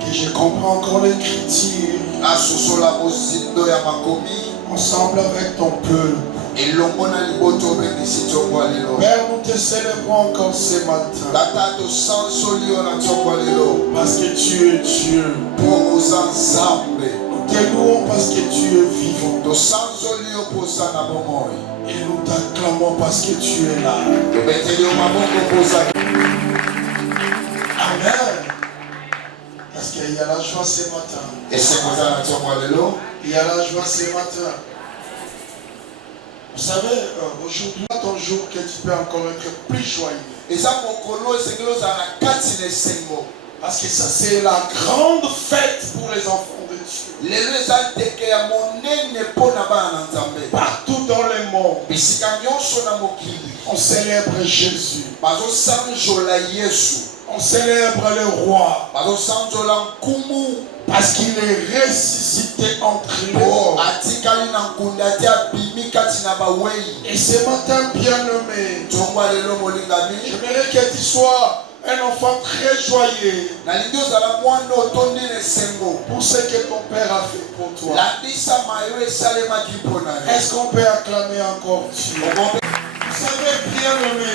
Que je comprends encore l'écriture ensemble avec ton peuple. Père, nous te célébrons encore ce matin. Parce que tu es Dieu. Nous te louons parce que tu es vivant. Et nous t'acclamons parce que tu es là. Amen. Parce qu'il y a la joie ce matin. Il y a la joie ce matin. Vous savez, aujourd'hui est un jour que tu peux encore être plus joyeux. Parce que ça c'est la grande fête pour les enfants de Dieu. Partout dans le monde, on célèbre Jésus. On célèbre le roi. Parce qu'il est ressuscité entre nous. Et ce matin, bien-aimé, j'aimerais que tu sois un enfant très joyeux pour ce que ton Père a fait pour toi. Est-ce qu'on peut acclamer encore Dieu? Vous savez, bien-aimé,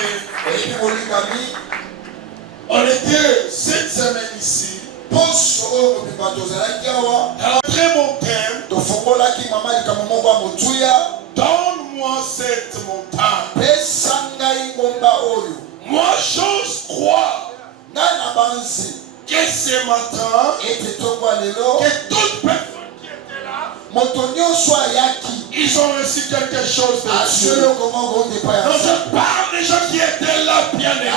on était cette semaine ici. Dans un très bon thème. Donne-moi cette montagne. Moi j'ose croire que ce matin, que toute personne qui était là, ils ont reçu quelque chose de Dieu. Non, je parle des gens qui étaient là, bien aimés.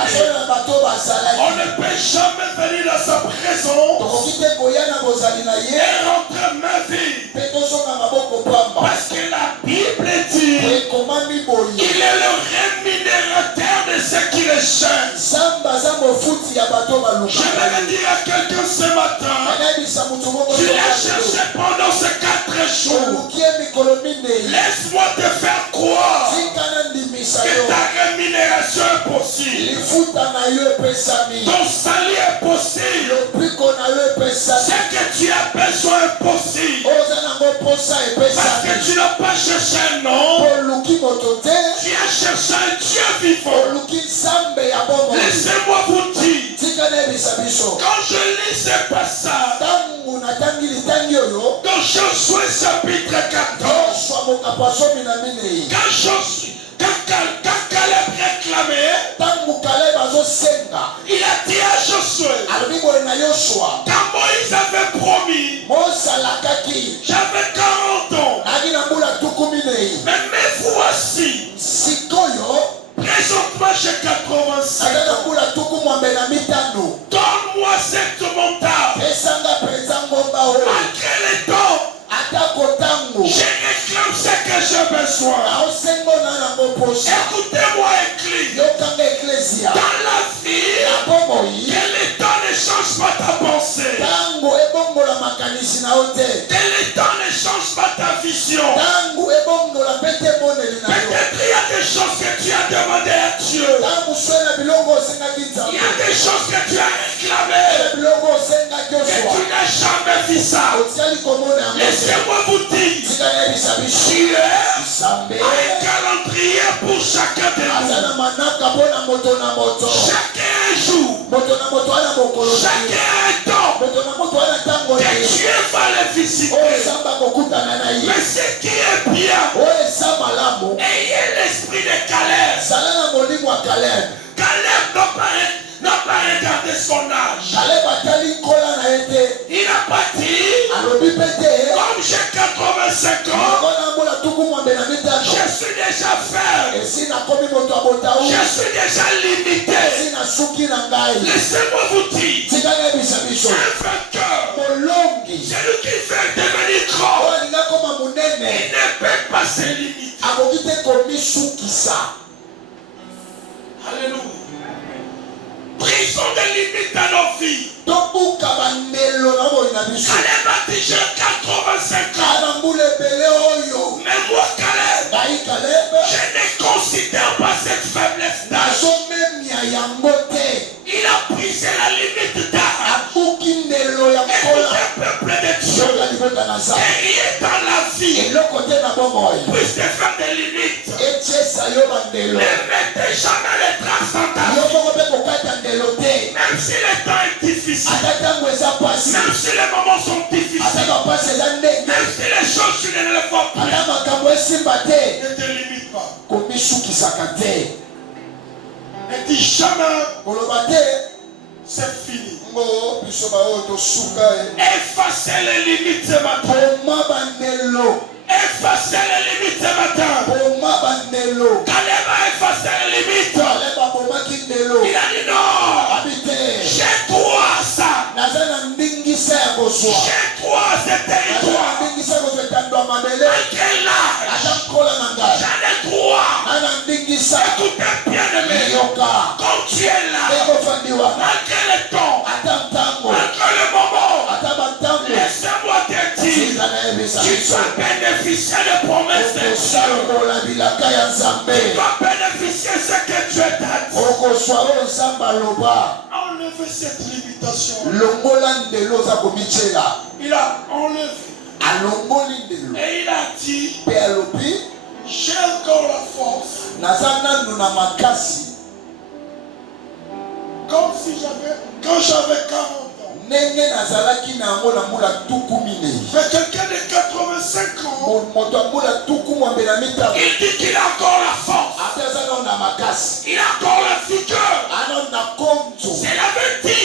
On ne peut jamais venir dans sa présence et rentrer ma vie. Parce que la Bible dit, il est le rémunéré pécheurs. Je vais dire à quelqu'un ce matin, tu l'as cherché pendant ces 4 jours. Laisse-moi te faire croire que ta rémunération est possible. Ton salut est possible. Ce que tu as besoin est possible. Parce que tu n'as pas cherché un nom. Tu as cherché un Dieu vivant. Laissez-moi vous dire, quand je lis ce passage, dans Josué chapitre 14, quand Caleb réclamait, il a dit à Josué, quand Moïse avait promis, j'avais 40 ans, mais me voici, présentement j'ai 85 ans. Donne-moi cette montagne. Malgré les temps, je réclame ce que j'ai besoin. Écoutez-moi, Église. Dans la vie, que les temps ne changent pas ta pensée. Que les temps ne changent pas ta vision. Peut-être il y a des choses que tu as demandé à Dieu. Il y a des choses que tu as réclamées. Que tu n'as jamais vu ça. Laissez-moi vous dire, Dieu a un calendrier pour chacun de nous. Chacun un jour, chacun un temps que Dieu va le visiter. Mais ce qui est bien, ayez l'esprit de Caleb. Caleb n'a pas regardé son âge. Il n'a pas dit, comme j'ai 85 ans, je suis déjà faible. Je suis déjà limité. Laissez-moi vous dire, un vainqueur, celui qui fait devenir grand, il ne peut pas se limiter. Alléluia. Brisons des limites dans nos vies. Caleb a dit j'ai 85 ans. Mais moi Caleb, je ne considère pas cette faiblesse d'âge. Il a brisé la limite d'âge. Écoutez, peuple de Dieu, rien dans la vie puisse te faire des limites. Ne mettez jamais les traces dans ta vie. Même si le temps est difficile, même si les moments sont difficiles, même si les choses tu ne les vois plus, ne te limite pas. Ne dis jamais c'est fini. Effacez les limites ce matin. Effacez les limites ce matin. Caleb a effacé les limites. Il a dit non. J'ai toi ça. J'ai toi ce territoire. Malgré l'âge, j'en ai droit. Écoutez bien aimé. Quand tu es là, malgré le temps, malgré le moment, laissez-moi te dire, tu dois bénéficier des promesses de Dieu. Tu dois bénéficier de ce que Dieu t'a dit. Enlevez cette limitation. Il a enlevé. Et il a dit, j'ai encore la force. Comme si quand j'avais 40 ans. Mais quelqu'un de 85 ans, il dit qu'il a encore la force. Il a encore la vigueur. C'est la vérité.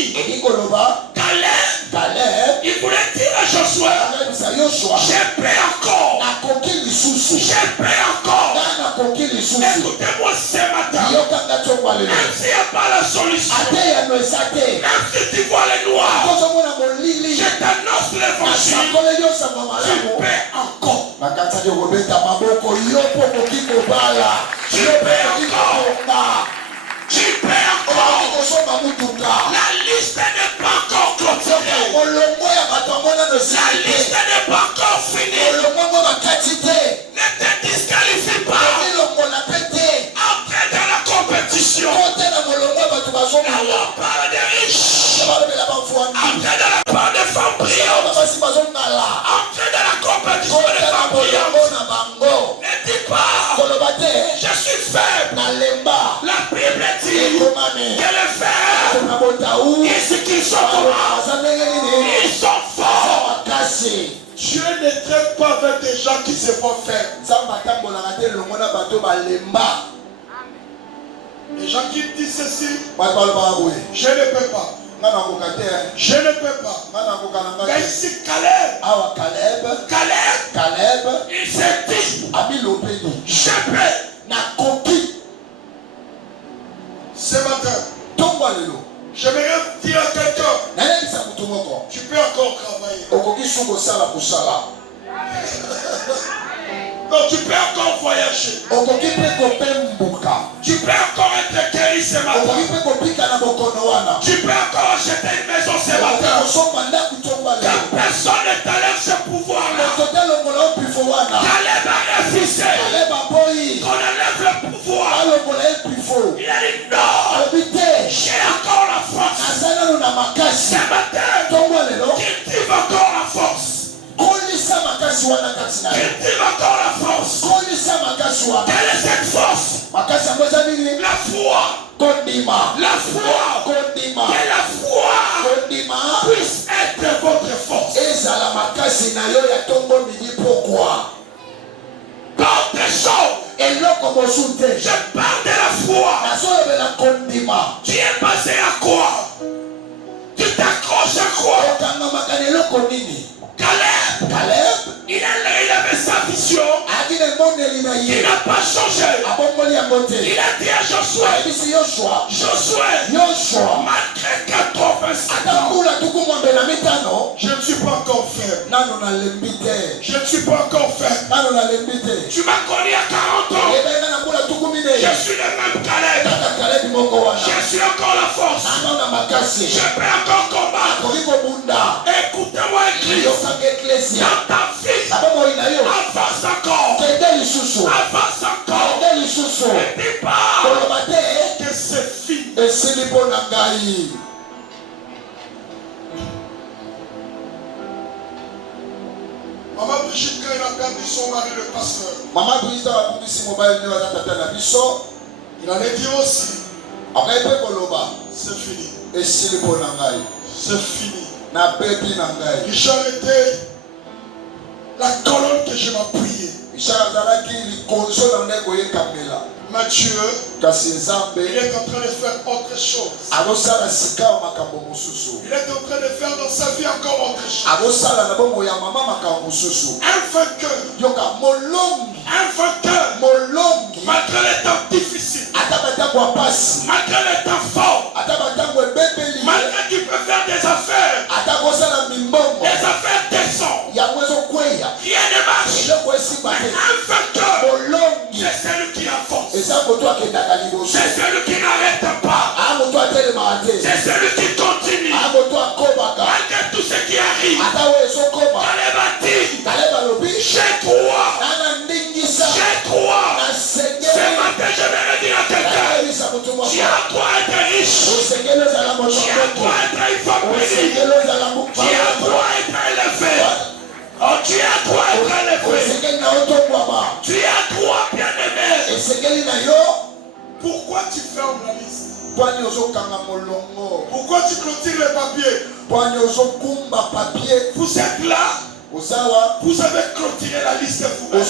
Caleb, il voulait dire à Josué, j'ai pris encore. J'ai pris encore. Écoutez-moi ce matin. Même s'il n'y a pas la solution, même si tu vois les noirs, je t'annonce l'évangile. Tu peux encore. Tu peux encore. Tu peux liste n'est pas encore clôturée. La liste n'est pas encore finie. Ne te disqualifie pas. Entrez dans la compétition. Là où on parle des riches. Entrez dans la part des femmes brillantes. Entrez dans la compétition des femmes brillantes. Ne dis pas, je suis faible. La Bible dit que les faibles, ici qu'ils sont comment? Ils sont forts. Dieu ne traite pas avec des gens qui se font faire. Les gens qui disent ceci, je ne peux pas. Je ne peux pas. Mais ici, Caleb, il s'est dit, je peux. Ce matin, j'aimerais dire à quelqu'un, tu peux encore travailler. Non, tu peux encore voyager. Tu peux encore être guéri ce matin. Tu peux encore acheter une maison ce matin. Que personne ne t'enlève ce pouvoir-là. Caleb a refusé qu'on enlève le pouvoir. Il a dit non, j'ai encore la force. Ce matin, cultive encore la force. Cultive encore la force. Quelle est cette force? La foi. La foi. Que la foi puisse être votre force. D'autres choses. Je parle de la foi. Tu es basé à quoi? Tu t'accroches à quoi? Caleb, il avait sa vision. Il n'a pas changé. Il a dit à Josué, malgré 85 ans, je ne suis pas encore faible. Je ne suis pas encore faible. Tu m'as connu à 40 ans. Je suis le même Caleb. Je suis encore la force. Je peux encore combattre. Écoutez-moi, Église. Dans ta vie, avance encore. Avance encore. Ne dis pas que c'est fini. Maman Brigitte, quand elle a perdu son mari, le pasteur, il en est dit aussi, c'est fini. C'est fini. Richard était la colonne que je m'appuyais. Mathieu, il est en train de faire autre chose. Il est en train de faire dans sa vie encore autre chose. Un vainqueur. Malgré les temps difficiles. Malgré les temps forts. Malgré qu'il peut faire des affaires. Des affaires décentes. Rien ne marche. Un vainqueur. C'est celui qui avance. C'est celui qui n'arrête pas. C'est celui qui continue. Malgré tout ce qui arrive. Caleb a dit, j'ai crois. J'ai crois. Ce matin, je vais le dire à quelqu'un. Tu as droit à être riche. Tu as droit à être une femme bénie. Tu as droit à être élevé. Oh, tu as droit à être élevé. Tu as droit, bien-aimé. Pourquoi tu fermes la liste? Pourquoi tu clôtures les papiers? Vous êtes là. Vous avez clôturé la liste vous-même.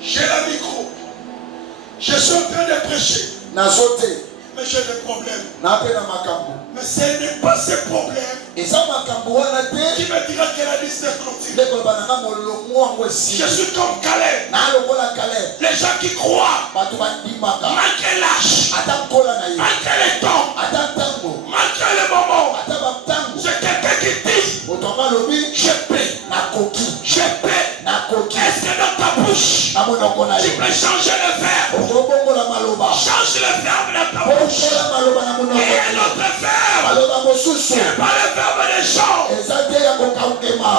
J'ai le micro. Je suis en train de prêcher. Mais j'ai des problèmes. Mais ce n'est pas ce problème qui me dira que la liste est clôturée. Je suis comme Caleb. Les gens qui croient, malgré l'âge, malgré les temps, malgré les moments, c'est quelqu'un qui dit, je paie. Je paie. Est-ce que dans ta bouche, Tu peux changer le verbe. Change le verbe de ta bouche. Et un autre verbe. C'est pas le verbe des gens.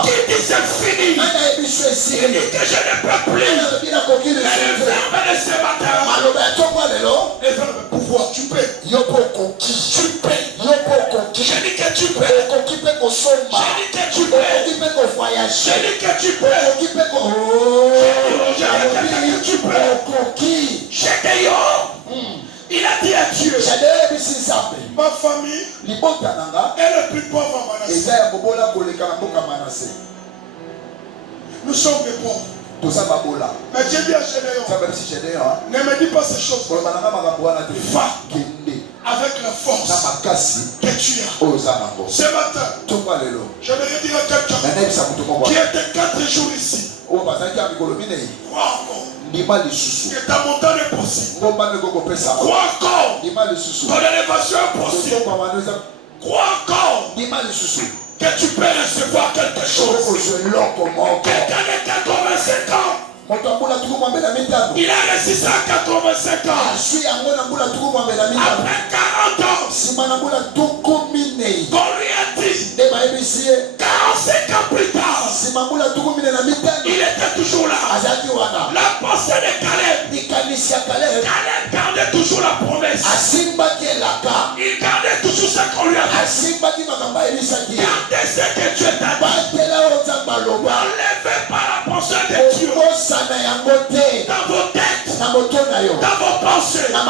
Qui dit c'est fini. Il dit que je ne peux plus. Mais le verbe de ce matin. Le verbe pouvoir, tu peux. Tu peux. Je dis que tu peux. Je dis que tu peux. Je dis que tu peux. Tu peux. Il a dit à Dieu, ma famille est le plus pauvre à Manassé. Nous sommes des pauvres. Mais Dieu dit à Gédéon, ne me dis pas ces choses. Va avec la force que tu as. Ce matin, je vais dire à quelqu'un qui était 4 jours ici. Crois encore que ta montagne est possible. Crois encore ton élévation est possible. Crois encore que tu peux recevoir quelque chose. Quelqu'un de 85 ans. Il a résisté à 85 ans. Après 40 ans, qu'on lui a dit 45 ans plus tard, il était toujours là. La pensée de Caleb. Caleb gardait toujours la promesse. Il gardait toujours ce qu'on lui a dit. Gardez ce que Dieu t'a dit. N'enlevez pas la pensée de Dieu. Dans vos têtes, dans vos pensées, la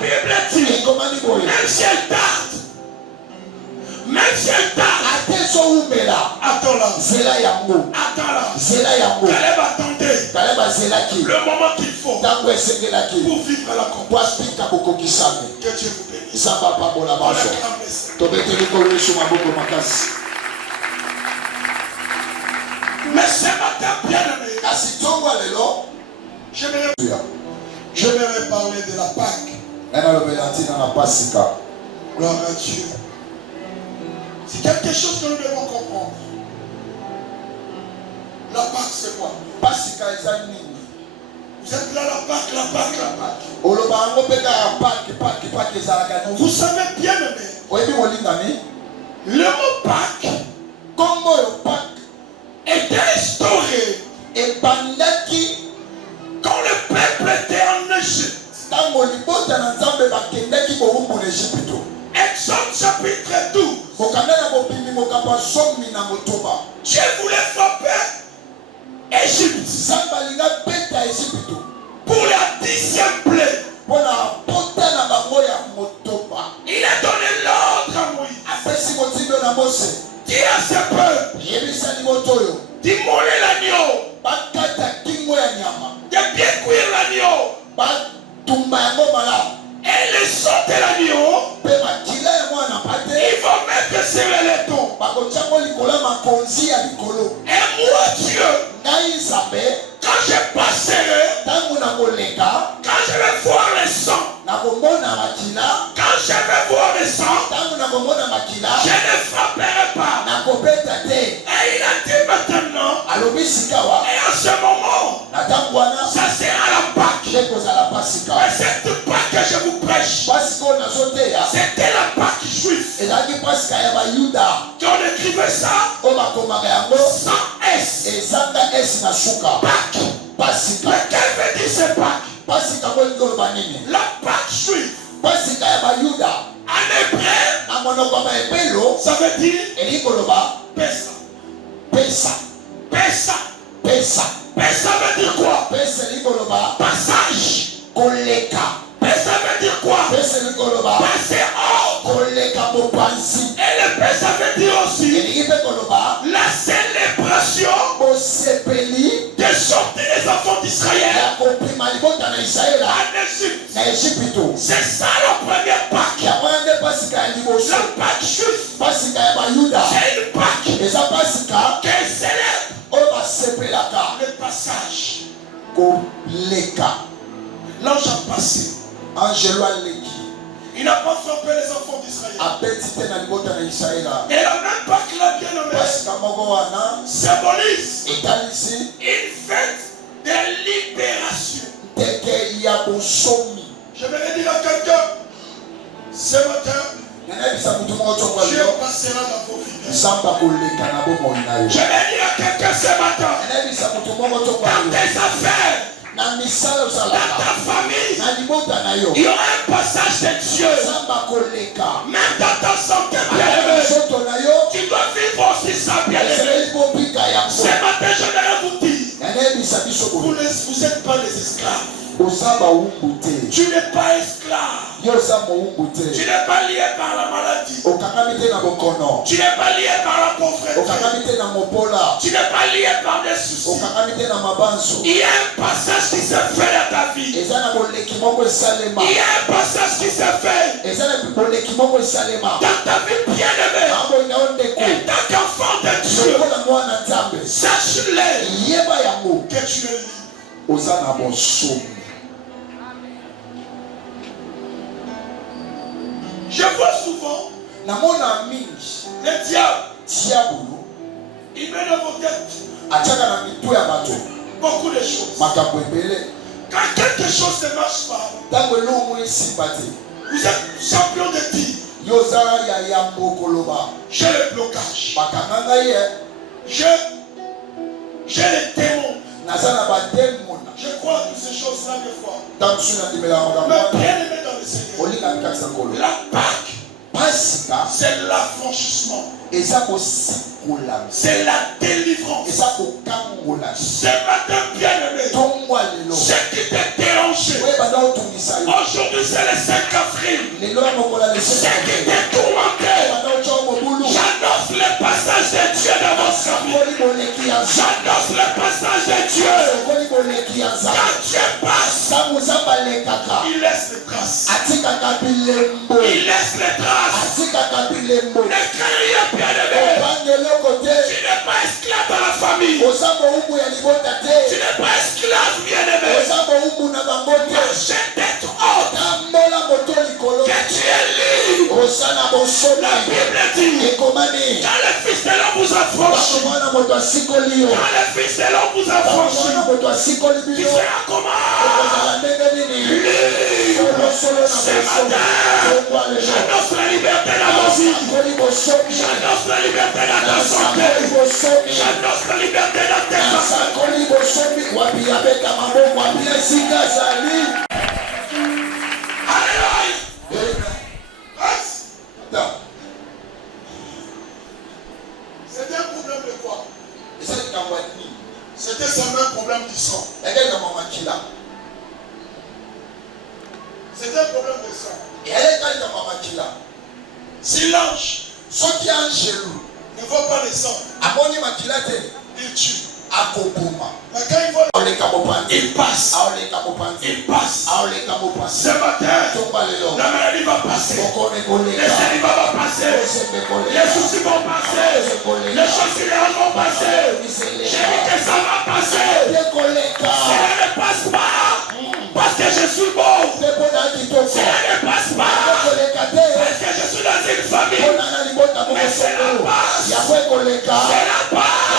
Bible dit, même si elle tarde, attends-la. Caleb attendait le moment qu'il faut pour vivre à la campagne. Que Dieu vous bénisse. Mais ce matin, bien aimé, j'aimerais parler de la Pâque. Gloire à Dieu. C'est quelque chose que nous devons comprendre. La Pâque, c'est quoi? Vous êtes là, la Pâque. Vous savez bien aimé, le mot Pâque est instauré quand le peuple était en Égypte. Exode chapitre 12. Dieu voulait frapper Égypte pour la 10e plaie. Il a donné l'ordre à Moïse. Dis à ce peuple d'immoler l'agneau, de bien cuire l'agneau et le sang de l'agneau. Il faut mettre sur le laiton. Et moi Dieu, quand je passerai, quand je vais voir le sang, quand je vais voir le sang, je ne frapperai pas. Et il a dit maintenant, et en ce moment, ça sera la Pâque. Et cette Pâque que je vous prêche, c'était la Pâque juive. Quand on écrivait ça, sans S. Pâque. Lequel veut dire c'est Pâque? La Pâque juive. En hébreu, ça veut dire Pessa. Pessa veut dire quoi? Passage. Pessa veut dire quoi? Passer hors. Et le Pessa veut dire aussi la célébration de sortir les enfants d'Israël en Égypte. C'est ça la première Pâque. La Pâque juive. C'est une Pâque qui célèbre le passage. L'ange a passé. Il n'a pas frappé les enfants d'Israël. Et la même Pâque là, bien nommée, symbolise une fête de libération. Je vais dire à quelqu'un, ce matin, Dieu passera dans vos vies. Je vais dire à quelqu'un ce matin, dans tes affaires, dans ta famille, il y aura un passage de Dieu. Même dans ta santé, bien-aimé, tu dois vivre aussi ça, bien-aimé. Ce matin, je vais vous dire, vous n'êtes pas des esclaves. Tu n'es pas esclave. Tu n'es pas lié par la maladie. Tu n'es pas lié par la pauvreté. Tu n'es pas lié par des soucis. Il y a un passage qui s'est fait dans ta vie. Il y a un passage qui s'est fait dans ta vie bien-aimée. Et tant qu'enfant de Dieu, sache-le que tu es libre. Je vois souvent le diable, il met dans vos têtes beaucoup de choses. Quand quelque chose ne marche pas, vous êtes champion de dire, j'ai le blocage, j'ai les démons. Je crois que ces choses-là des fois. Mais bien aimé dans le Seigneur, la Pâque, c'est l'affranchissement. C'est la délivrance. Ce matin, bien aimé, ce qui t'est dérangé, aujourd'hui c'est le 5 avril. Ce qui t'est tourmenté, j'annonce le passage de Dieu dans votre vie. J'annonce le passage de Dieu. Quand Dieu passe, il laisse les traces. Il laisse les traces. Ne craignez bien aimé. Tu n'es pas esclave dans la famille. Tu n'es pas esclave bien-aimé. Marchez d'être haute. Que tu es libre. La Bible dit, quand le Fils de l'homme vous a franchi, quand le Fils de l'homme vous a franchi, tu seras comment? Libre. Ce matin, j'annonce la liberté dans nos vies. J'annonce la liberté dans ta santé. J'annonce la liberté dans tes affaires. C'était un problème de quoi? C'était seulement un problème du sang. C'était un problème de sang. Si l'ange ne voit pas le sang, il tue. Mais quand il voit, il passe. Il passe. Ce matin, la maladie va passer. Les célibats vont passer. Les soucis vont passer. Les choses qui vont passer. J'ai dit que ça va passer. Cela ne passe pas. Parce que je suis beau. Cela ne passe pas. Parce que je suis dans une famille. Mais cela passe. Cela passe.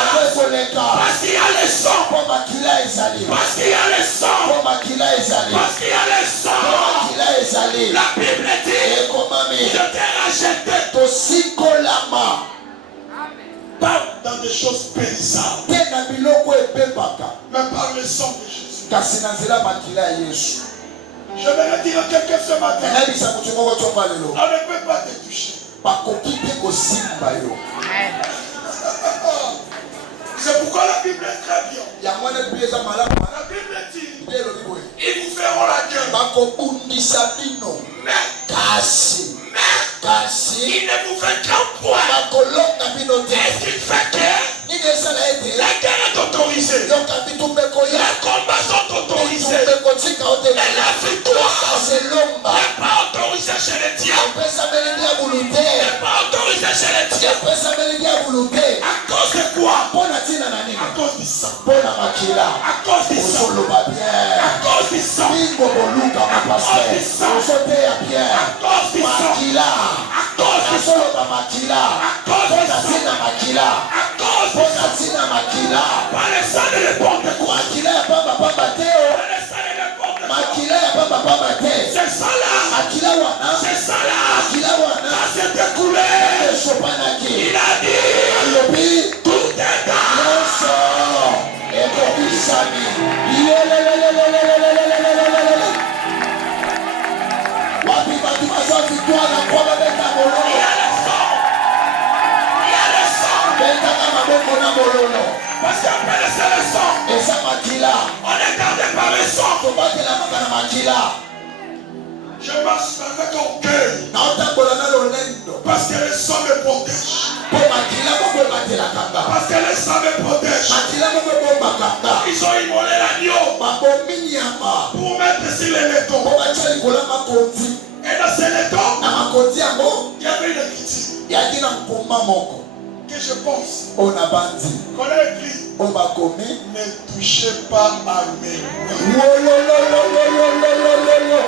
Parce qu'il y a le sang. Parce qu'il y a le sang. Parce qu'il y a le sang. La Bible dit, je t'ai racheté. Pas dans des choses périssables, mais par le sang de Jésus. Je vais le dire à quelqu'un ce matin. On ne peut pas te toucher. C'est pourquoi la Bible est très bien. La Bible dit, ils vous feront la gueule. Mais ils ne vous vaincront point. Est-ce qu'il fait que la guerre est autorisée? Les combats sont autorisés. Mais la victoire n'est pas autorisée chez les diables. N'est pas autorisée chez les diables. À cause de quoi? À cause du sang. À cause du sang. À cause du sang. À cause du sang. À cause du sang. À cause du sang. Pas le sang de n'importe quoi. Pas le sang de n'importe quoi. victoire na kwa babeta bololo. Il y a le sang. Il y a le sang. Beta maboko na bololo. Parce qu'après laisser le sang, Eza makila. on est gardé par le sang. Tobatela makana makila. Je marche avec orgueil. Na otambola na lolendo. Parce que le sang me protège. Po makila moko batela kanga. Parce que le sang me protège. Makila moko bomba kanga. Ils ont immolé l'agneau Mabomi nyama. pour mettre sur les létons. Po batela kola makonzi. Et dans ces létons, Na makonzi yango il y avait une écriture yaki na mpoma moko. que je pense On a bandi. qu'on a écrit. On va commis. Ne touchez pas à mes mains. Wololololololololo.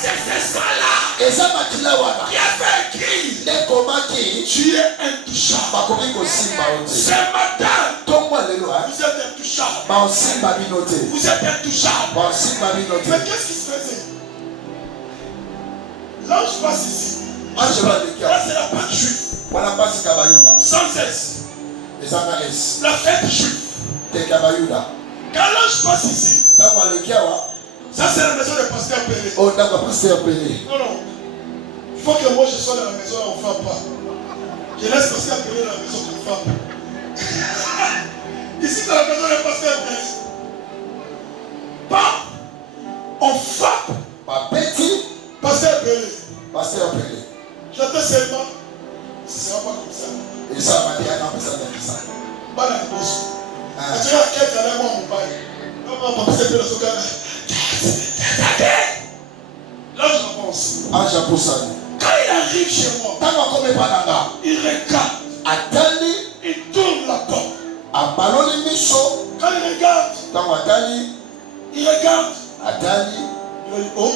C'est ce sang-là Eza makila wana. qui a fait écrire. Nekomaki. Tu es intouchable. Bakomi kosimba ote. Ce matin, Tomwa lelo ha. vous êtes intouchable. Baosimba binote. Vous êtes intouchable. Baosimba binote. Mais qu'est-ce qui se faisait? L'ange passe ici. Ange Là, balekia. c'est la Pâque juive. Wana pasi kabayuda. Sans cesse. Eza na es. La fête juive. Te kabayuda. Quand l'ange passe ici, Tango alekia wa. ça c'est la maison de pasteur Pelé. O tango pasteur Pelé. Non, non. Il faut que moi je sois dans la maison et on ne frappe pas. Je laisse pasteur Pelé dans la maison qu'on frappe. Ici c'est la maison de pasteur Pelé. Pas. On frappe Babeti. pasteur Pelé. Pasteur Pelé. J'attends seulement. Ce ne sera pas comme ça. Eza madia na pesa na pesa. Pas la bosse. Tu as quelqu'un avec moi, mon père. Non, non, pasteur Pelé, ce gars-là. Là, j'avance. Ange aposani. Quand il arrive chez moi, Tango akome pananga. il regarde, Atali. il tourne la porte. Abaloli miso. Quand il regarde, Tango atali. il regarde. Atali. Il dit, oh,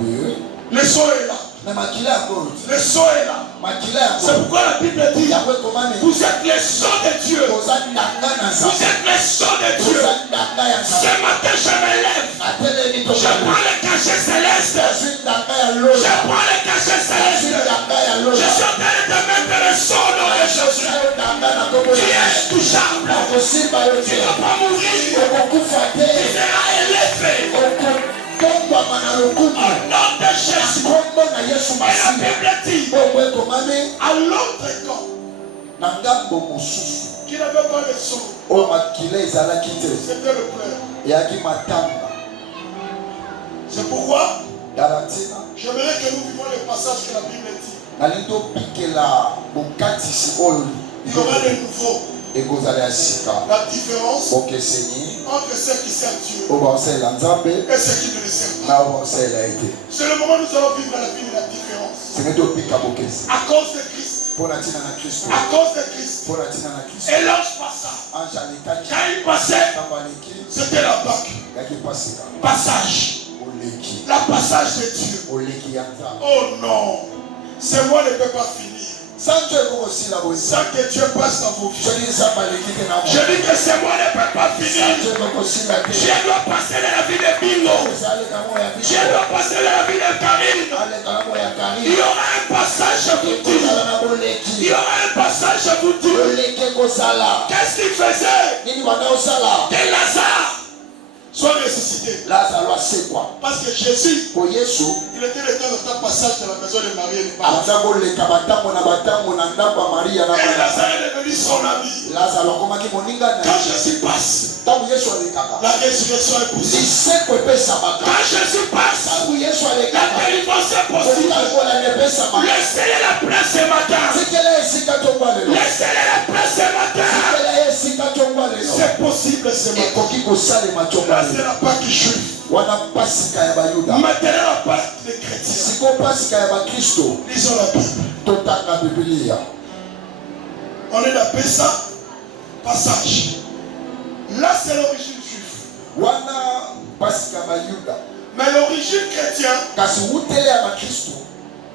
Oui. le sang est là. Na makila yango. Le sang est là. Makila C'est yango. pourquoi la Bible dit, Yango ekomani. vous êtes les sons de Dieu. Koza ndanga na Vous nzambe. êtes les sons de Dieu. Koza ndanga ya Ce nzambe. matin, je me lève. Atelemi Je tokalo. prends le cachet céleste. Azwi ndanga ya Je lola. prends le cachet Azwi céleste. ndanga ya Je lola. suis en train de te mettre le sang dans le Jésus. ndanga na kombo Tu ya es touchable. kosimba yo Tu te. ne vas pas mourir. Okokufa Tu te. seras élevé. Okotombama na lokumu. Au nom de Jésus. Kombo na Yesu Et la masiya. Bible dit, Bongo ekomami à l'autre camp, na ngambo mosusu. qui n'avait pas le sang, Oyo makila ezalaki te. c'était le pleur. Eyaki matanga. C'est pourquoi Galatina. j'aimerais que nous vivions les passages que la Bible dit. Nalingi tobikela bokatisi oyo Il y aura de nouveau ekozala ya sika. la différence Bokeseni entre ceux qui servent Dieu oyo baosalela nzambe et ceux qui ne le servent pas. na oyo baosalela ye te. C'est le moment où nous allons vivre la vie de la différence. Senge tobika bokesi À cause de Christ. mpo na ntina na kristo. À cause de Christ. Mpo na ntina na kristo. Et l'ange passa. ange alekaki Quand il passait, ntango aleki c'était la Pâque. yaki pasika. Passage. Oleki. La passage de Dieu. Oleki ya nzambe. Oh non. Ce mois ne peut pas finir. sanjo ekokosila boye. Sans que Dieu passe dans vos vies. soki nzambe aleki te na Je dis que ce mois ne peut pas finir. sanjo ekokosila te. Dieu doit passer dans la vie de Bilo. ezaleka mo ya Dieu biso. doit passer dans la vie de Karine. alekala mo ya Il kari. y aura un passage, je vous dis. ekozala na Il y boleki. aura un passage, je vous dis. oleki ekozala. Qu'est-ce qu'il faisait? nini banda osala. Que Lazare soit ressuscité. lazaro asekwa. Parce que Jésus, po yesu il était le temps de temps passage de la maison de Marie et de Marthe. aza koleka batango na batango na ndako ya maria na Et bana. Lazare est devenu son ami. lazaro akomaki moninga na Quand ye. Jésus passe, ntango yesu alekaka la résurrection est possible. liseko epesamaka. Quand Jésus passe, ntango yesu la alekaka délivrance est possible. kotakola epesamaka. Laissez-les la place ce matin. tikela esika tongwa lelo. Laissez-les la place ce matin. tikela esika tongwa lelo. C'est possible ce matin. ekoki kosalema tongwa Là, c'est lelo. la Pâque juive. wana pasika ya bayuda. Maintenant, la Pâque des chrétiens. siko pasika ya bakristo. Lisons la Bible. totanga bibilia. On est dans Pessa, passage. Là, c'est l'origine juive. wana pasika ya bayuda. Mais l'origine chrétienne, kasi wutele ya bakristo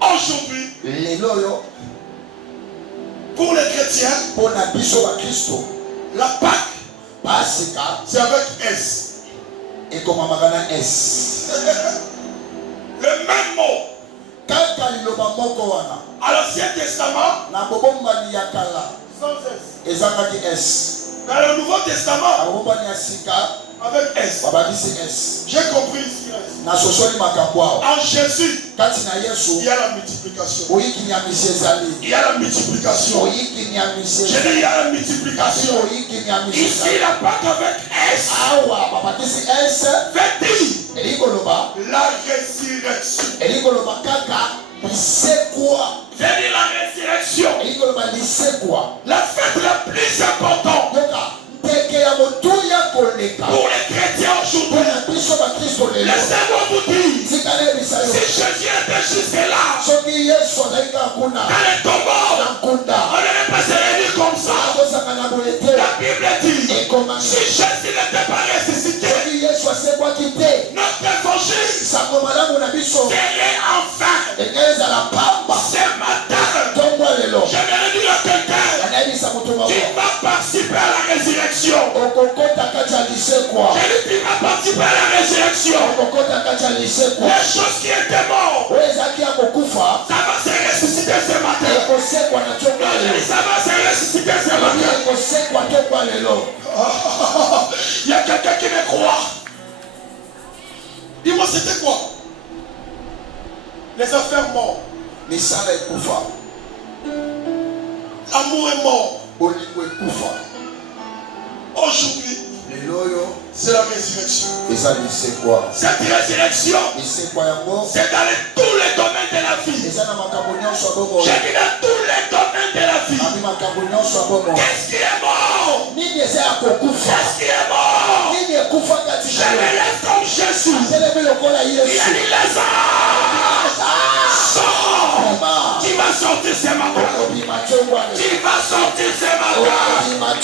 aujourd'hui, lelo oyo pour les chrétiens, mpo na biso bakristo la Pâque, pasika c'est avec S. ekomamaka na s. Le même mot. kaka liloba moko wana À l'Ancien Testament, na bobombani ya kala sans S. ezangaki s. Dans le Nouveau na Testament, bobombani ya sika avec S. babakisi s. J'ai compris ici. En Jésus, il y a la multiplication. Il y a la multiplication. Je dis il y a la multiplication. Ici, il n'a pas qu'avec S. Veut dire la résurrection. Veut dire la résurrection. La fête la plus importante pour les chrétiens aujourd'hui. Laissez-moi vous dire, si Jésus était jusque-là, dans les tombeaux, on n'allait pas se réunir comme ça. La Bible dit, si Jésus n'était pas ressuscité, notre évangile serait enfin. Ce matin, j'aimerais dire à quelqu'un qui va participer à la résurrection. J'ai dit qu'il va participer à la résurrection. Les choses qui étaient mortes, ça va se ressusciter ce matin. Ça va se ressusciter ce matin. Il y a quelqu'un qui me croit. Dis-moi, c'était quoi? Les affaires mortes. L'amour est mort. Aujourd'hui, c'est la résurrection. Cette résurrection, c'est dans tous les domaines de la vie. J'ai dit dans tous les domaines de la vie. Qu'est-ce qui est mort? Qu'est-ce qui est mort? Je me lève comme Jésus. Il a dit Lazare, sors. Qui va sortir ce matin? Qui va sortir ce matin? Dans le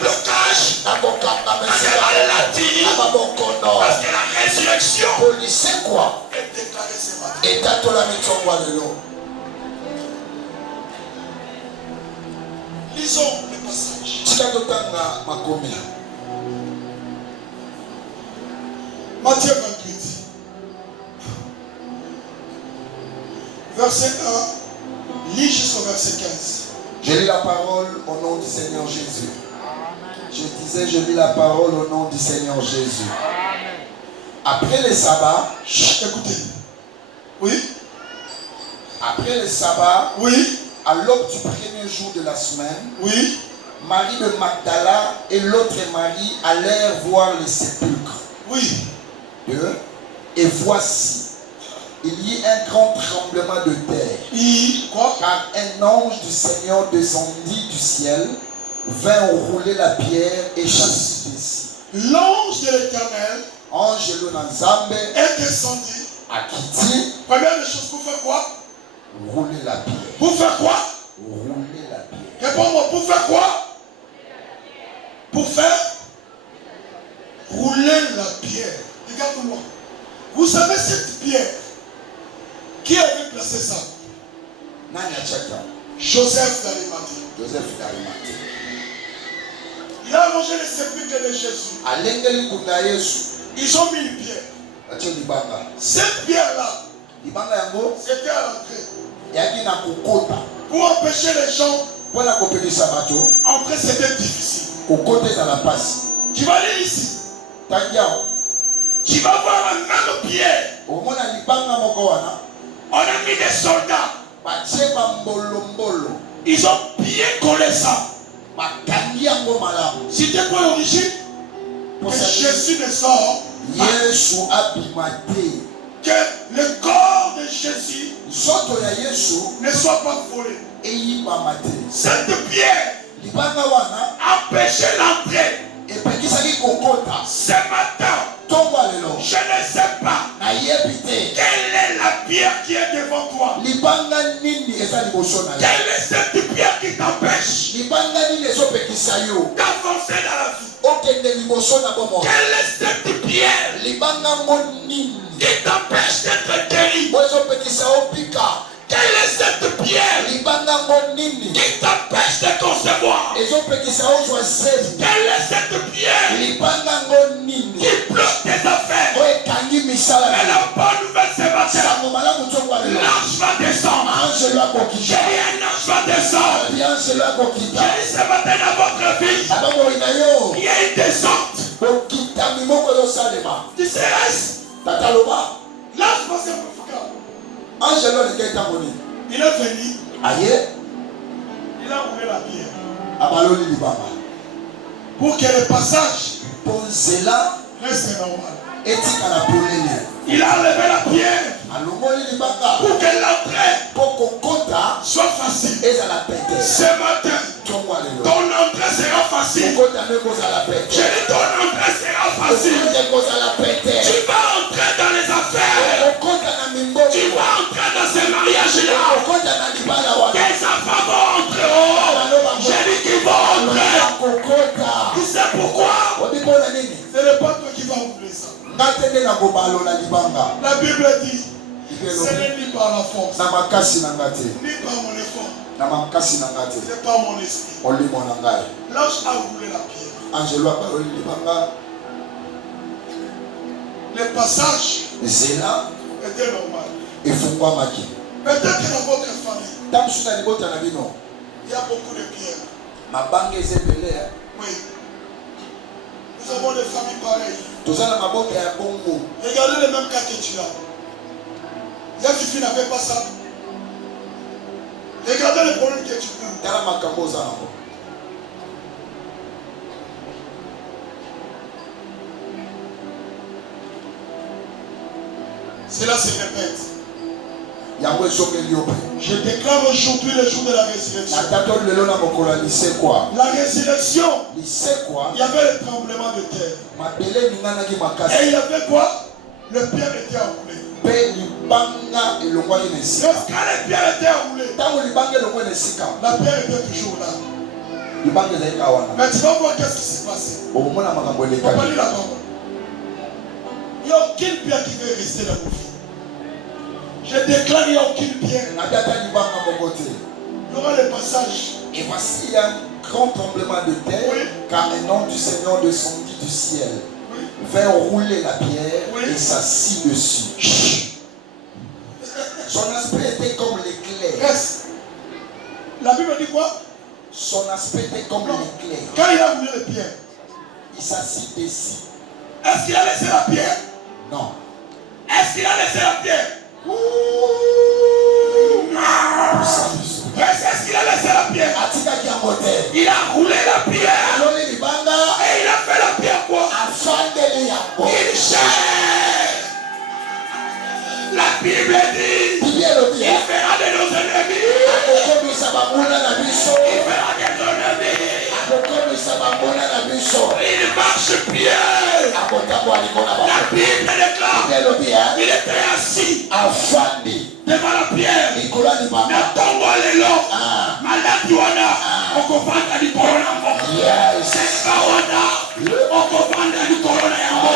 blocage, dans les maladies, parce que la résurrection est déclarée ce matin. Lisons le passage. Matthieu 28. Verset 1. Lis jusqu'au verset 15. Je lis la parole au nom du Seigneur Jésus. Je disais, je lis la parole au nom du Seigneur Jésus. Après le sabbat, écoutez. Oui. Après le sabbat, oui. À l'aube du premier jour de la semaine, oui. Marie de Magdala et l'autre Marie allèrent voir le sépulcre. Oui. 2. Et voici, il y eut un grand tremblement de terre. Quoi? Car un ange du Seigneur descendit du ciel, vint rouler la pierre et chasser d'ici. L'ange de l'Éternel est descendu à Kiti. Première des choses, pour faire quoi? Rouler la pierre. Pour faire quoi? Rouler la pierre. Réponds-moi, pour faire quoi? Pour faire rouler la pierre. Regarde-moi. Vous savez cette pierre, qui avait placé ça? Joseph d'Arimathée. Il a mangé le sépulcre de Jésus. Ils ont mis une pierre. Cette pierre-là, c'était à l'entrée. Pour empêcher les gens entrer, c'était difficile. Tu vas aller ici. Tu vas voir un même pierre. On a mis des soldats. Ils ont bien collé ça. C'était quoi l'origine? Que Jésus ne sort pas. Que le corps de Jésus ne soit pas volé. Cette pierre empêchait l'entrée. Ce matin, je ne sais pas quelle est la pierre qui est devant toi. Quelle est cette pierre qui t'empêche d'avancer dans la vie? Quelle est cette pierre qui t'empêche d'être guéri? Quelle est cette pierre qui t'empêche de concevoir? Quelle est cette pierre qui bloque tes affaires? Mais la bonne nouvelle ce matin, l'ange va descendre. J'ai dit un ange va descendre. J'ai dit ce matin dans votre vie, il y a une descente. Tu sais, Kaloba. L'ange passé pour Fouka. Angelo de Ketamoni. Il est venu. Aïe. Il a roulé la pierre. Abaloli Libama. Pour que le passage Pour cela, reste normal. Etika la polele. Il a levé la pierre. Alomoli Libanga. Pour que l'entrée Pour Kokota soit facile. et à la pète. Ce matin, ton entrée sera facile. Kokota ne cause à la pète. Je dis ton entrée sera facile. Ne cause à la pète. Tu vas entrer dans les affaires. Tu vas entrer dans ce mariage-là. Tes enfants vont entrer. J'ai dit qu'ils vont entrer. Tu sais pourquoi? Ce n'est pas toi qui vas ouvrir ça. La Bible dit, ce n'est ni par la force, ni par mon effort. C'est pas mon esprit. L'ange a roulé la pierre. Le passage était normal. Peut-être que dans votre famille, il y a beaucoup de pierres. Oui. Nous avons des familles pareilles. Regardez le même cas que tu as. Yafifi n'avait pas ça. Regardez le problème que tu as. Cela se répète. Je déclare aujourd'hui le jour de la résurrection. La résurrection, il y avait le tremblement de terre. Et il y avait quoi? Le pierre était enroulé. Lorsque les pierres étaient enroulées, la pierre était toujours là. Mais tu vas voir qu'est-ce qui s'est passé. On va lire la parole. Il n'y a aucune pierre qui veut rester dans vos vies. Je déclare qu'il n'y a aucune pierre. Il y aura le passage. Et voici un grand tremblement de terre, oui. Car un nom du Seigneur descendit du ciel, oui. Vint rouler la pierre, oui. Et s'assit dessus. Son aspect était comme l'éclair. Yes. La Bible dit quoi? Son aspect était comme l'éclair. Quand il a roulé la pierre, il s'assit dessus. Est-ce qu'il a laissé la pierre? Non. Est-ce qu'il a laissé la pierre? Est-ce qu'il a laissé la pierre? Il a roulé la pierre. Et il a fait la pierre quoi? Il cherche. La Bible dit, il fera de nos ennemis. Il fera des ennemis. Il marche bien. La Bible déclare, il était assis devant la pierre. Natongo lelo, maladi wana, okofanda di corona mo. Seka wana, okofanda di corona ya mo.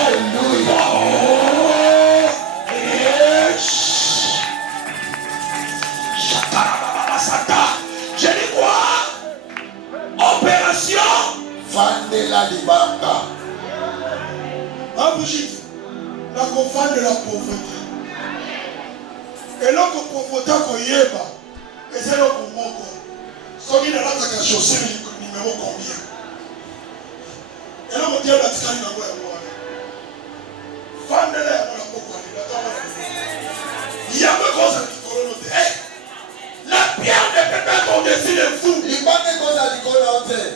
Je dis quoi? Opération Fandela Libanga. Ah, Brigitte, la conférence de la pauvreté. Et là, qu'on pauvreté, qu'on y est pas. Et c'est là qu'on manque. Ce qui est là, c'est qu'à chausser le numéro combien. Et là, on dit à la ticane, on va voir. Fandela, on va voir. Il y a une chose qui corrompt. La pierre ne peut pas au-dessus de vous.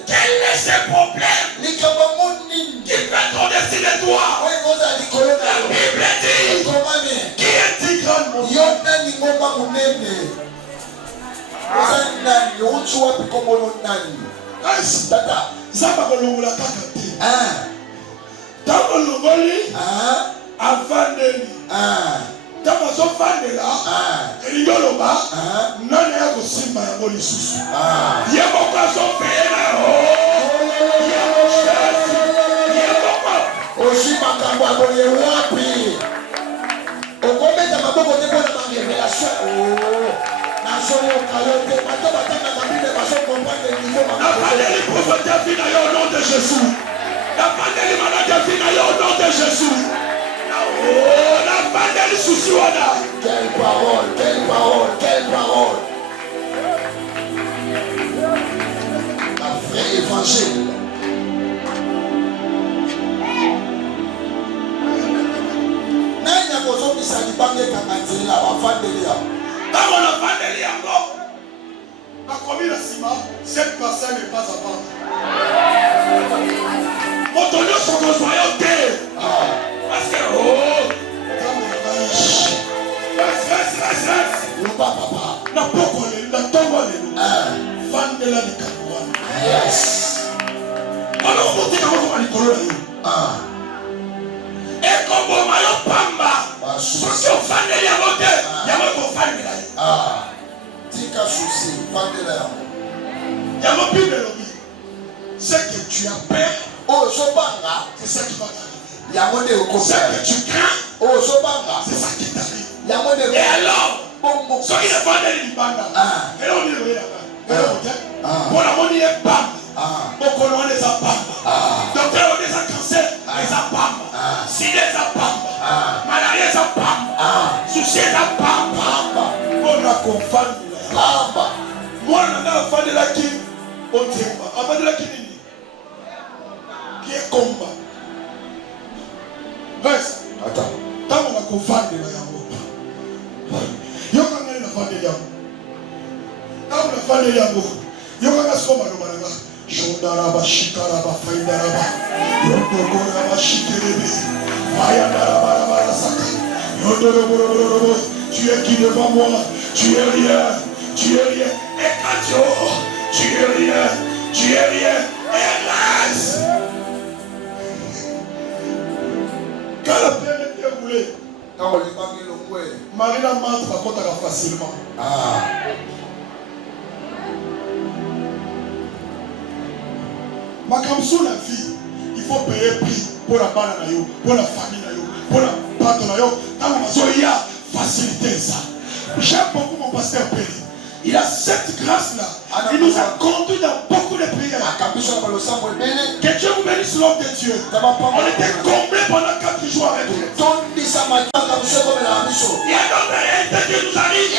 Quel est ce problème qui peut au-dessus de toi? La Bible dit, qui est-il grand mon Dieu? Zaba kolongola kaka te. Tango longoli avandeli. Tango azofandela elingi oloba nani akosimba yango lisusu. Ye moko azofeye na yo. Ye moko ozwi makambo aboye wapi okometa maboko te mpona barevelation nazoyoka yo te bato batangaka bible bazokomprendre niveau nafandeli prophète afi na yo au nom de Jésus. Nafandeli malade afi na yo au nom de Jésus. Nafandeli susi wana. Quelle parole, quelle parole, quelle parole. La vraie évangile. Yes. Alors, on dit comment on va l'école. Ah. Et comme on va y pamba. Souci. Souci au fan de la beauté. Il y a mon fan de la vie. Ah. Tika souci. Fan de la. Il y a mon Bible lobby. Ce que tu as peur. Oh, Sobanga. C'est ça qui va t'arriver. Il y a mon Dieu. Ce que tu crains. Oh, Sobanga. C'est ça qui t'arrive. Il y a mon Dieu. Et alors, Bon, ceux qui ne font pas de l'Ibanda. Ah. Et là, on est là-bas. Ah. Pour la monnaie, est bam. Ah. Pour qu'on ait des apams. Ah. Docteur, on a des cancer, des apams. Ah. Si des apams. Ah. Malaria, des apams. Ah. Souci, des apams. Bamba. On a confiance. Bamba. Moi, on a fait de la qui. On tient pas. On a de la qui. Qui est combat. Reste. Attends. Tant on a confiance de la yango. Yo quand on a fait de yango. Tant on a fait de yango. Yo quand on a fait de yango. Shodaraba, Shikaraba, Faidaraba, Yodogoraba, Shikerebe, Mayandaraba, Saka, Yodogoraba, tu es qui devant moi, tu es rien, et Kadio, tu es rien, et reste. Quand la pierre est bien roulée, Quand on lui parle le mouet. Marina Mante va compter facilement. Ah. Comme sur la vie, il faut payer prix pour la banane, pour la famille, pour la pâte. Quand il y a facilité ça. J'aime beaucoup mon pasteur Péry. Il a cette grâce-là. Il nous a conduit dans beaucoup de prières. Que Dieu vous bénisse l'homme de Dieu. On était comblés pendant 4 jours avec lui. Il y a d'autres réalités qui nous arrivent.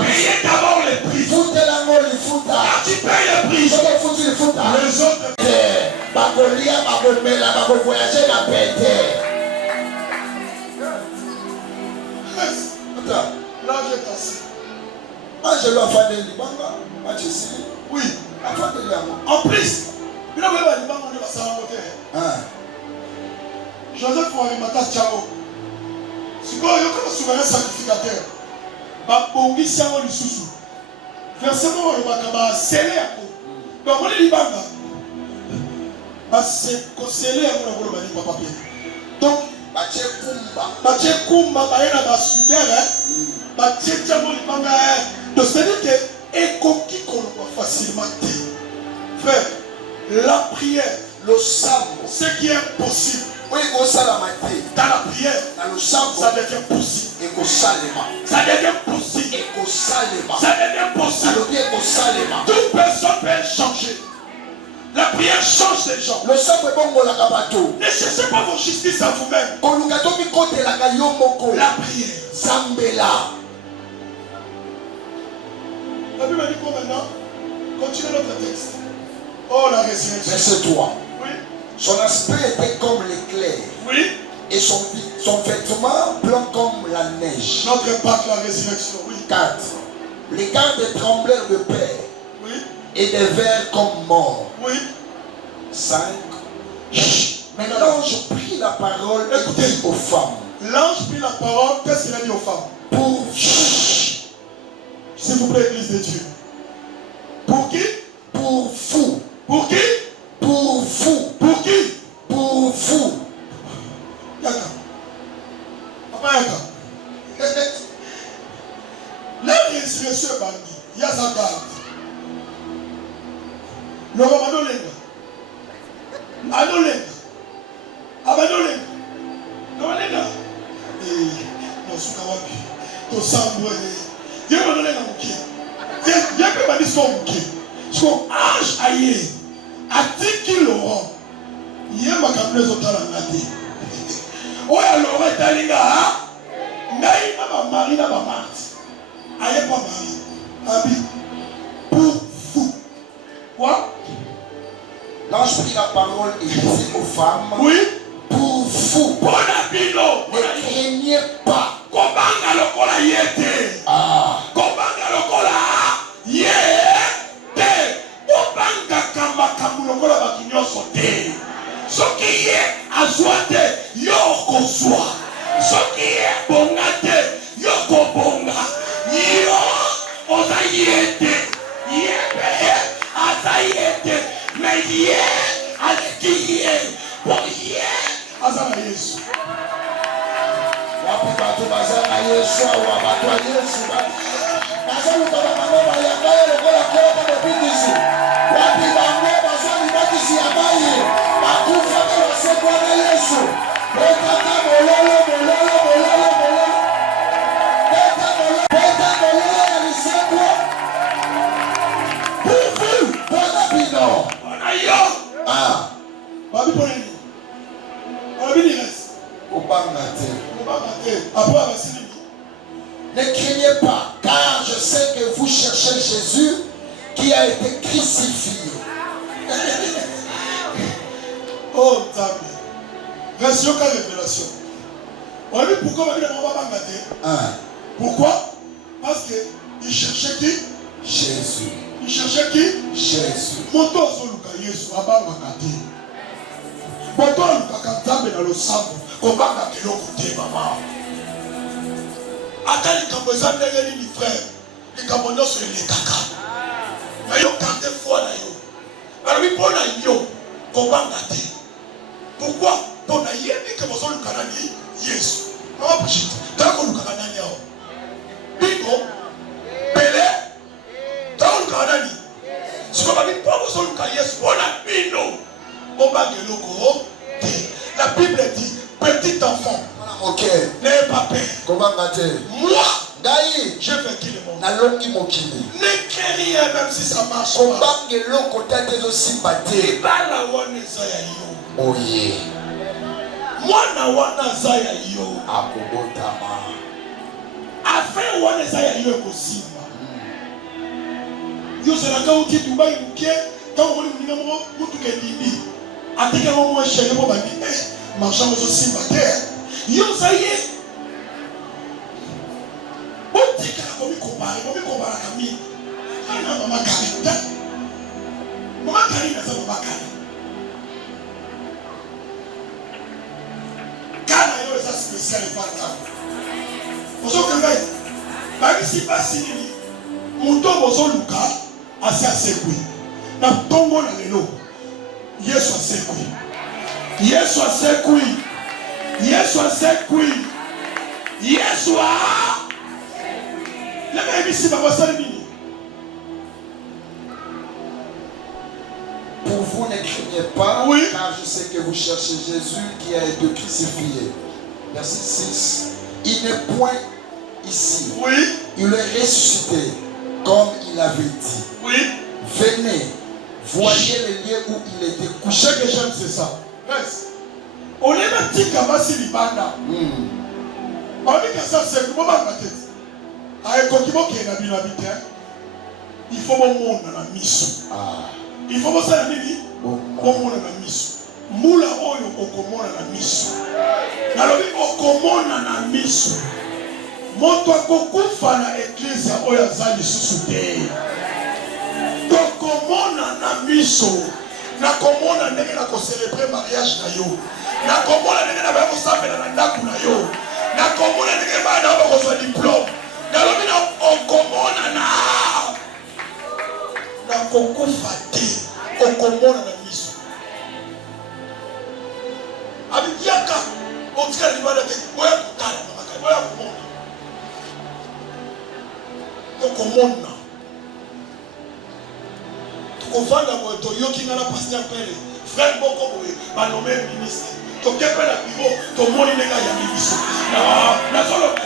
Payez d'abord les prix. Quand tu payes les prix, les autres là, j'ai tassé. Oui. En plus, il a même Joseph Ouarimata Tchao. Si vous avez un souverain sacrificateur, Babongi Siamo Lisusu. Versement Ouarimata, scellé à coup. Donc, on est libanga. C'est scellé à coup, papa. Donc, Bache Kumba, Baena Basouder, Bache Tchamo Libanga. Donc, c'est-à-dire que, et qui qu'on voit facilement. Frère, la prière, le sang, ce qui est impossible. oui, dans la prière, ça devient possible. Ça devient possible. Ça Ça devient possible. Toute personne peut changer. La prière change les gens. Ne cherchez pas vos justices à vous-même. La prière. La Bible dit quoi maintenant? Continuez notre texte. Oh, la résurrection. Verset 3. Oui. Son aspect était comme l'éclair. Oui. Et son vêtement blanc comme la neige. Notre Pâque, la résurrection. Oui. 4. Les gardes tremblèrent de peur. Oui. Et des vers comme morts. Oui. 5. Mais l'ange prit la parole et dit aux femmes. L'ange prit la parole. Qu'est-ce qu'il a dit aux femmes? Pour s'il vous plaît, Église de Dieu. Pour qui? Pour vous. Pour qui? Pour vous. Pour qui? Pour vous. Yaka. Papa Yaka. La résurrection est bandit. Il y a sa garde. Le Romano Lenga. Anolenga. Abanolenga. Nolenga. Et non, Soukawapi. To Sambo. Dieu m'a donné la mouki. Dieu m'a dit son mouki. Son ange aïe. A dit qu'il l'aura. Il y a ma caméra aux autres à la nade. Oh, alors, on est allé là. Mais il m'a marié dans ma marque. Aïe, pas marié. Abi. Pour vous. Quoi? L'ange prit la parole et dit aux femmes. Oui. Pour vous. Bon abino. Ne craignez pas. Kobanga lokola yete. Ah. Kobanga lokola yete. Kobanga kamba kambu lokola bakinyoso te. Soki ye azwa te yo kozwa. Soki ye bonga te yo kobonga. Yo oza yete. Yebe aza yete. alekiye boye azana Yesu wapi bato bazana Yesu wa bato Yesu bazana kwa mama bayanga lokola kwa bapindisi wapi bango bazali batisi ya mai bakufa kwa sekwa na Yesu botaka bololo bololo bololo bololo botaka bololo ya lisekwa pufu bona bino ona yo babi poneni babi ni res obangate ne craignez pas, car je sais que vous cherchez Jésus qui a été crucifié. Oh, Tabi. Version quelle révélation. On a vu pourquoi on va pas. Pourquoi? Parce qu'il cherchait qui? Jésus. Il cherchait qui? Jésus. Moto Zoluka Yesu, Abangakati. Moto Luka Kantambe dans le sang. Kobanga kiloko te maman. Ata likambo eza ndenge nini frère, likambo nyonso elekaka. Na yo garde foi na yo. Balobi mpo na yo kobanga te. Pourquoi? Mpo na yebi ke bozoluka nani Yesu. Mama Brigitte, tala kolukaka nani awa? Bingo, Pele, tala kolukaka nani? Siko babi mpo bozoluka Yesu, mpo na bino kobanga eloko te. La Bible dit petit enfant, n'ayez pas peur. Moi, je vais qui le monde. Ne crée rien même si ça marche pas. Moi, na wana zaya yo. Afin wana zaya yo kosimba. Yo c'est la gauti Dubaï muke, quand on dit numéro mutu ke dindi. Atika mo chez mo bandi. Marchand aux aussi matin. Yo ça y est. Bon tika comme comparé kami. Ana mama kari. Mama kari na mama kari. Kana yo ça spécial pas. Ozo kangai. Ba si pas nini. Muto bozo luka asa sekwi. Na tongo na lelo. Yesu asekwi. Yesu asekwi. Yesu asekwi. Yesu a. La même ici va passer le mini. Pour vous ne craignez pas, oui, car je sais que vous cherchez Jésus qui a été crucifié. Verset 6. Il n'est point ici. Oui. Il est ressuscité, comme il avait dit. Oui. Venez, voyez le lieu où il était couché. Ce que j'aime, c'est ça. Reste. On est un petit cabassi libanda. On dit que ça, c'est le moment de la tête. Avec Kokimo qui est habité, il faut bon monde dans la mission. Il faut bon ça, bon monde dans la mission. Moula oyo okomona na mission. Nalobi okomona na mission. Moto akokufa na église oyo azali susu te. Tokomona na mission. Nakomona ndenge na ko célébrer mariage na yo. Nakomona ndenge na ba ko sambela na ndaku na yo. Nakomona ndenge ba na ba ko so diplôme. Nalobi na okomona na. Nakokufa te. Okomona na mission. Abidiaka otika libala te oya kutala mama oya kumona tokomona tokovanda boye toyoki nga na pasteur pele frère moko boye banome ministre tokepe na bibo tomoni ndenge ayambi biso nazoloba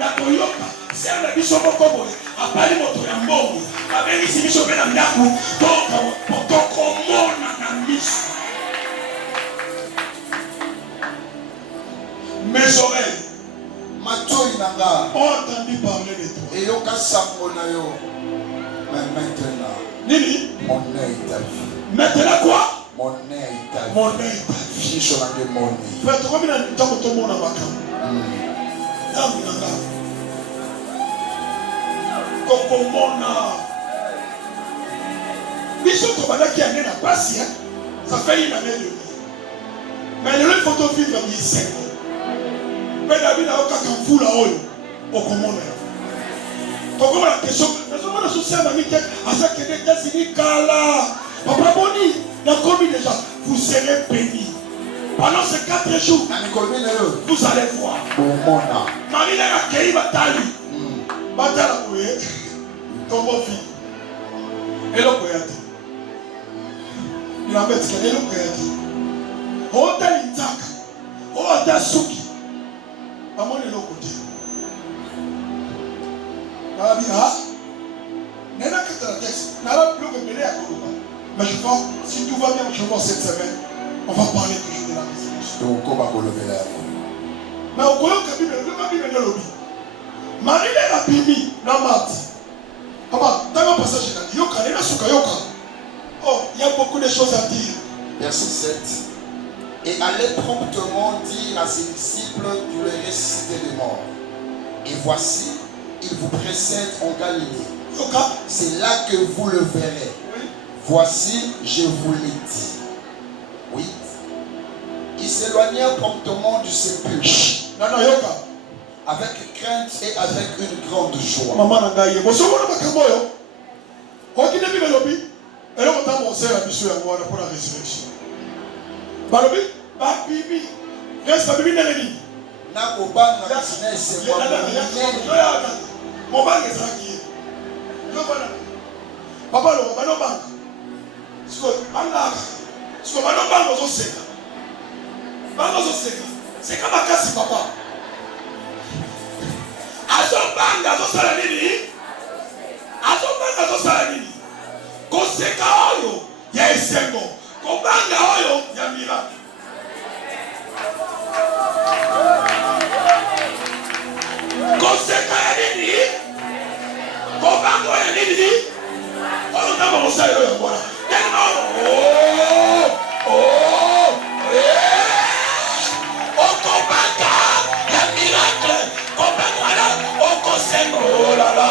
na koyoka ser na biso moko boye apali moto ya mbongo abengisi biso mpe na ndaku tokomona na miso. Mes oreilles ont entendu parler de toi. Et yo kasamona yo. Mais maintenant, Nini? mon œil t'a vu. Maintenant quoi? Mon œil t'a vu. Mon œil t'a vu. Je suis sur la mon œil. Frère, tu vois bien dans ton monde à Baka. Kokomona. Biso Kobada qui a né la passe, ça fait une année de vie. Mais le photo vivre dans 5 ans. Mais David a aucun camfou là haut au commandeur. Comment la question? Nous sommes dans ce système avec à ça que les États-Unis kala. Papa Boni, déjà, vous serez bénis. Pendant ces 4 jours, vous allez voir. Marie n'a accueilli Batali. Batala Koué, comme mon fils. Et le Kouéati. Il a mis ce qu'il y a le Kouéati. On t'a l'Itaka. On t'a Souki. À mon élo côté. Nana texte. Nana plus que Béné à Kourouba. Mais je pense, si tout va bien, je pense cette semaine, on va parler toujours de la résurrection. Mais au Kourouba, il y a un lobby. Marie n'a pas mis dans ma vie. Dans le passage, il y a beaucoup de choses à dire. Verset 7. Et allait promptement dire à ses disciples qu'il est ressuscité des morts. Et voici, il vous précède en Galilée. C'est là que vous le verrez. Oui. Voici, je vous l'ai dit. Oui. Ils s'éloignèrent promptement du sépulcre. Avec crainte et avec une grande joie. Elle a monté mon sœur à Michou pour la résurrection. Balobi, Bibi, reste à Bibi Nelly. Nakoban, la business, c'est moi. Mon banque est tranquille. Papa, le Bano Bank. Ce que Bano Bank nous sait. C'est comme un casse, papa. Azobanga, Azosalanini. Azobanga, Azosalanini. Koseka oyo ya esengo kobanga oyo ya miracle. Koseka ya nini kobanga oyo ya nini oyo ndamba mosala oyo mbona okobanga ya miracle kobanga na okosengo olala.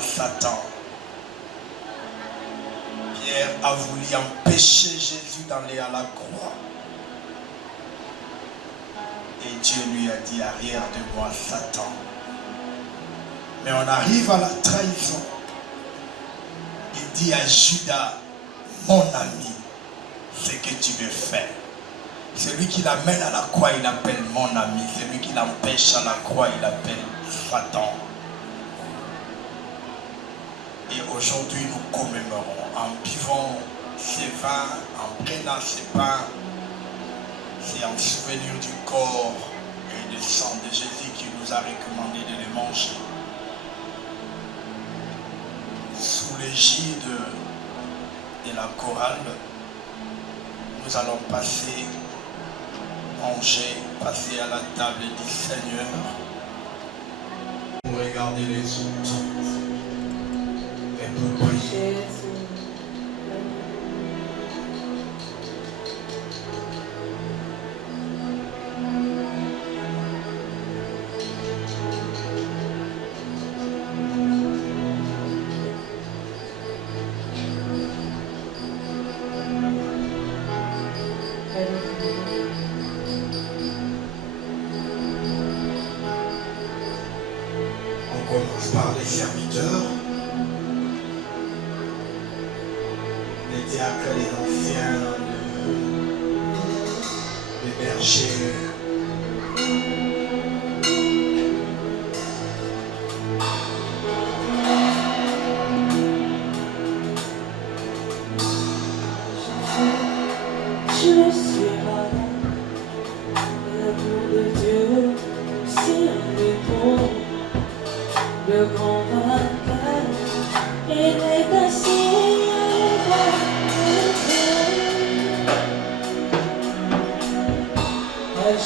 Satan. Pierre a voulu empêcher Jésus d'aller à la croix. Et Dieu lui a dit, arrière de moi, Satan. Mais on arrive à la trahison. Il dit à Judas, mon ami, ce que tu veux faire. Celui qui l'amène à la croix, il appelle mon ami. Celui qui l'empêche à la croix, il appelle Satan. Et aujourd'hui, nous commémorons en buvant ces vins, en prenant ces pains. C'est en souvenir du corps et du sang de Jésus qui nous a recommandé de les manger. Sous l'égide de la chorale, nous allons manger, passer à la table du Seigneur pour regarder les autres. On commence par les serviteurs. Les diacres, les anciens, les bergers. Je serai l'amour de Dieu, c'est le bon, le grand vainqueur, et les assis.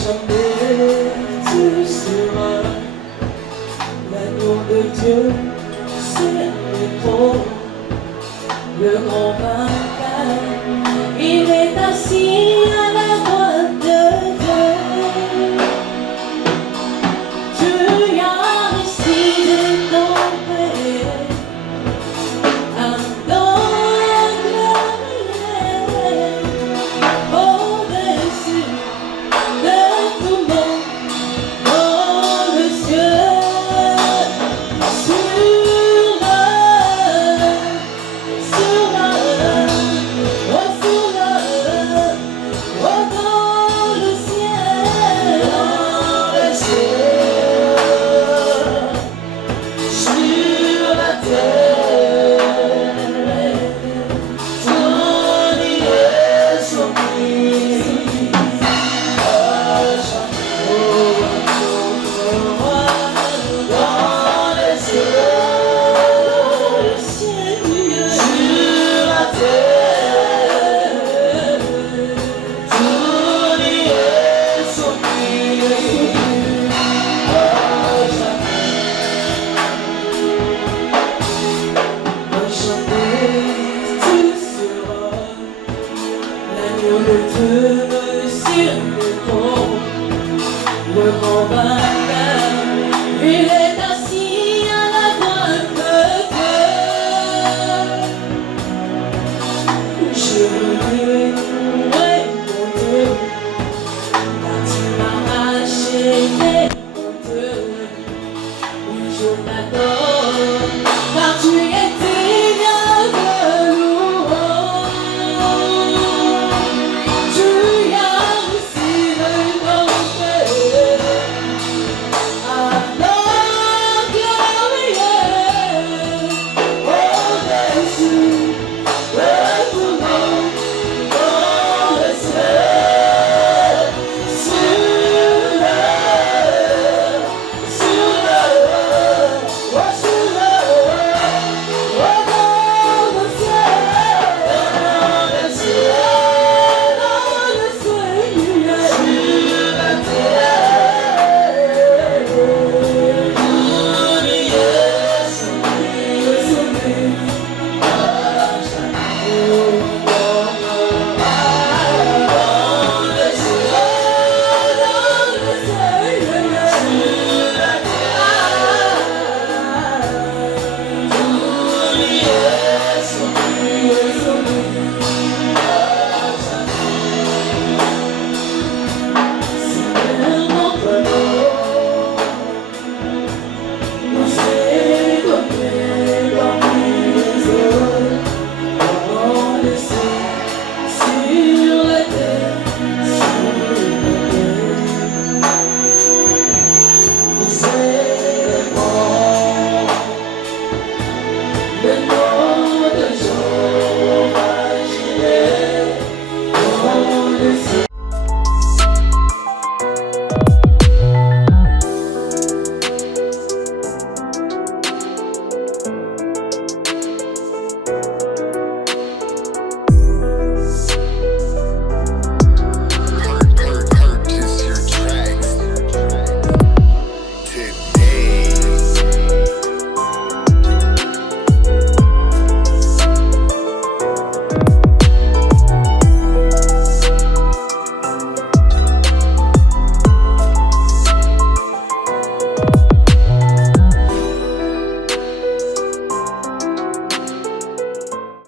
Jamais tu seras l'agneau de Dieu, c'est le trône, le grand vainqueur, il est assis à la droite de Dieu. Tu as décidé d'entrer un don glorieux au-dessus de tout le monde, dans le ciel, sur la dans le ciel, sur la terre, ton est soumis. Le grand vainqueur, il est